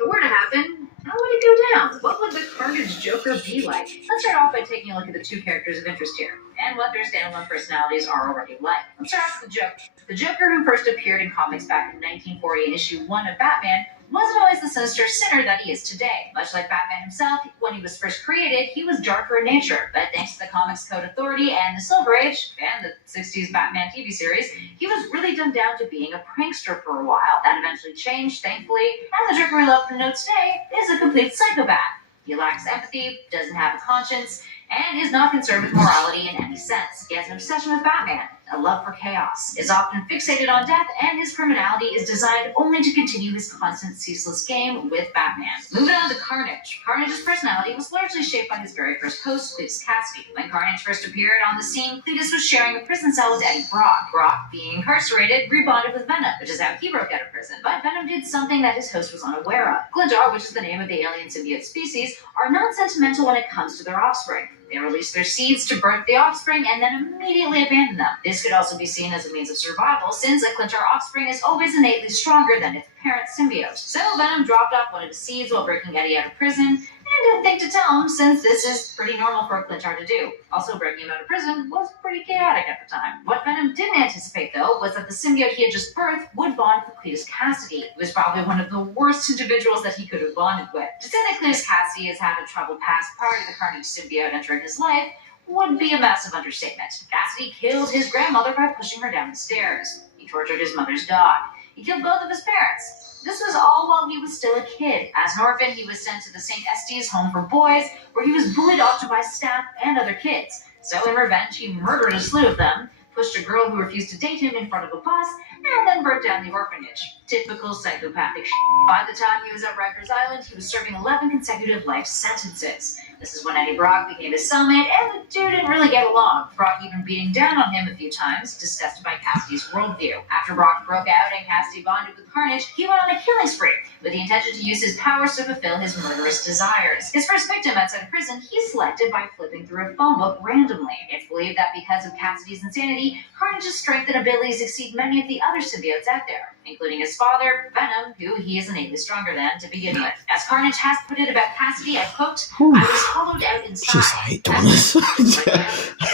it were to happen, how would it go down? What would the Carnage Joker be like? Let's start off by taking a look at the two characters of interest here, and what their standalone personalities are already like. Let's start off with the Joker. The Joker, who first appeared in comics back in 1940 in issue 1 of Batman, wasn't always the sinister sinner that he is today. Much like Batman himself, when he was first created, he was darker in nature. But thanks to the Comics Code Authority and the Silver Age, and the 60s Batman TV series, he was really dumbed down to being a prankster for a while. That eventually changed, thankfully, and the Joker we love from know today is a complete psychopath. He lacks empathy, doesn't have a conscience, and is not concerned with morality in any sense. He has an obsession with Batman, a love for chaos, is often fixated on death, and his criminality is designed only to continue his constant, ceaseless game with Batman. Moving on to Carnage. Carnage's personality was largely shaped by his very first host, Cletus Cassidy. When Carnage first appeared on the scene, Cletus was sharing a prison cell with Eddie Brock. Brock, being incarcerated, rebonded with Venom, which is how he broke out of prison. But Venom did something that his host was unaware of. Klyntar, which is the name of the alien symbiote species, are not sentimental when it comes to their offspring. They release their seeds to birth the offspring and then immediately abandon them. This could also be seen as a means of survival, since a Klyntar offspring is always innately stronger than its parent symbiote. So Venom dropped off one of his seeds while breaking Eddie out of prison, and didn't think to tell him, since this is pretty normal for a Klyntar to do. Also, breaking him out of prison was pretty chaotic at the time. What Venom didn't anticipate, though, was that the symbiote he had just birthed would bond with Cletus Cassidy, who was probably one of the worst individuals that he could have bonded with. To say that Cletus Cassidy has had a troubled past prior to the Carnage symbiote entering his life would be a massive understatement. Cassidy killed his grandmother by pushing her down the stairs. He tortured his mother's dog. He killed both of his parents. This was all while he was still a kid. As an orphan, he was sent to the St. Estes Home for Boys, where he was bullied often by staff and other kids. So in revenge, he murdered a slew of them, pushed a girl who refused to date him in front of a bus, and then burnt down the orphanage. Typical psychopathic shit. By the time he was at Rikers Island, he was serving 11 consecutive life sentences. This is when Eddie Brock became his cellmate, and the two didn't really get along, Brock even beating down on him a few times, disgusted by Cassidy's worldview. After Brock broke out and Cassidy bonded with Carnage, he went on a killing spree, with the intention to use his powers to fulfill his murderous desires. His first victim outside of prison, he selected by flipping through a phone book randomly. It's believed that because of Cassidy's insanity, Carnage's strength and abilities exceed many of the other symbiotes out there, including his father, Venom, who he is innately stronger than to begin with. As Carnage has put it about Cassidy, I quote, "I was hollowed out inside." Just hate doing this. I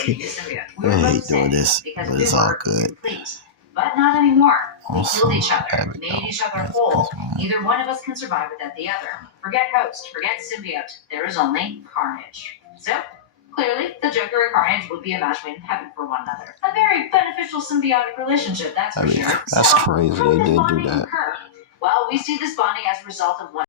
hate doing this, because but it's all good. Complete. But not anymore. We Also, killed each other, made each other whole. Neither one of us can survive without the other. Forget host, forget symbiote. There is only Carnage. So, clearly, the Joker and Carnage would be a match made in heaven for one another. A very beneficial symbiotic relationship, that's for sure. That's So, crazy. how They did did do bonding that. occur? Well, we see this bonding as a result of one